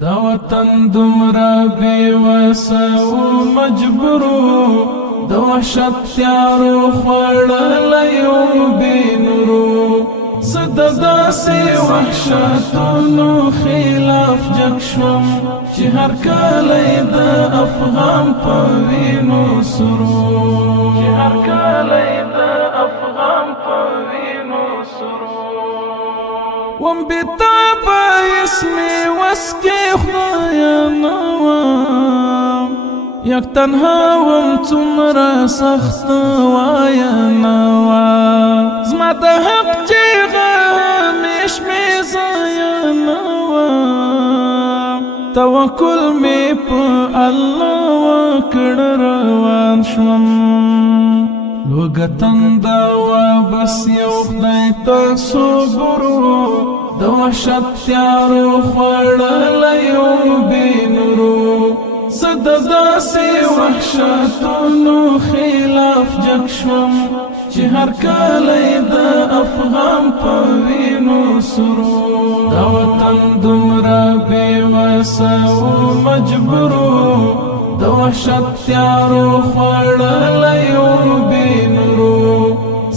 دا وطن دومره بې وسه و مجبورو د وحشت تیارو خوړلی و بې نورو زه د داسې وحشتونو خلاف جګ شوم چې هر کلی د افغان په وینو سرو وم بتابه اسمي وسكي خدايا نوام ياك تنهاوم تمرا سخت وايا نوام زما د حق جيغه مش ميزايا نوام توكل مي په الله وکړ روان شوم لوګتن دا و بس یو خدای ته صبرو د وحشت تیارو خوړلی و بې نورو زه د داسې وحشتونو خلاف جګ شوم چې هر کلی د افغان په وینو سرو دا وطن دومره بې وسه و مجبورو د وحشت تیارو خوړلی و بې نورو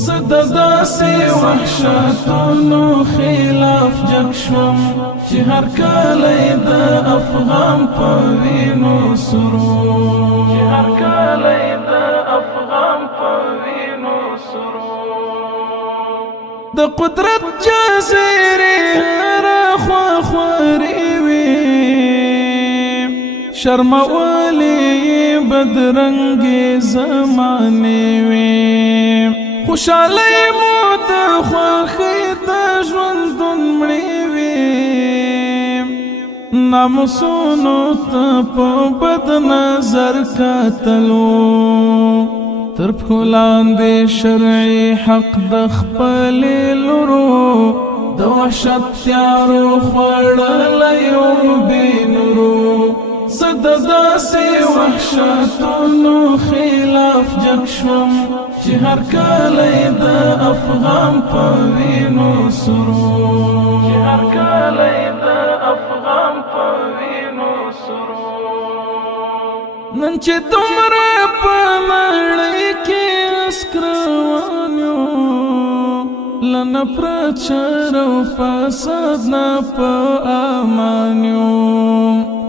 زه د داسې وحشتونو خلاف جګ شوم چې هر کلی د افغان په وینو سرو د قدرت جزیرې هره خوا خوارې وي شرمولی بدرنګې زمانې وي خوشحالۍ مو د خوښۍ د ژوندون مړې وي ناموسونو ته په بد نظر کتلو تر پښو لاندې شرعي حق د خپلې لورو د وحشت تیارو خوړلی و بې نورو زه د داسې وحشتونو خلاف جګ شوم چې هر کلی د افغان په وینو سرو نن چې دومره په نړۍ کې عسکر روان یو له نفرت شر او فساد نه په امان یو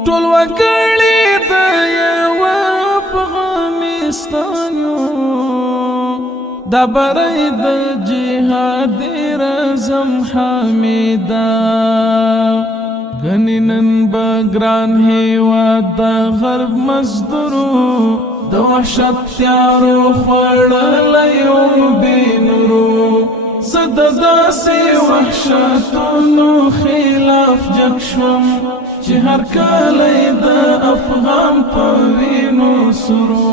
ټول وګړي د یوه افغانستان یو دا بری د جهادي رزم حمیده گنی نن بگران هیواد د غرب مزدورو د وحشت تیارو خوړلی و بې نورو زه د داسې وحشتونو خلاف جګ شوم چې هر کلی د افغان په وینو سرو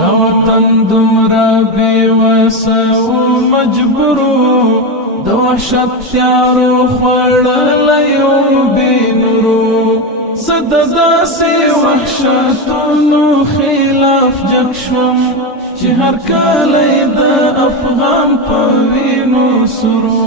دا وطن دومره بې وسه و مجبورو د وحشت تیارو خوړلی و بې نورو زه د داسې وحشتونو خلاف جګ شوم چې هر کلی د افغان په وینو سرو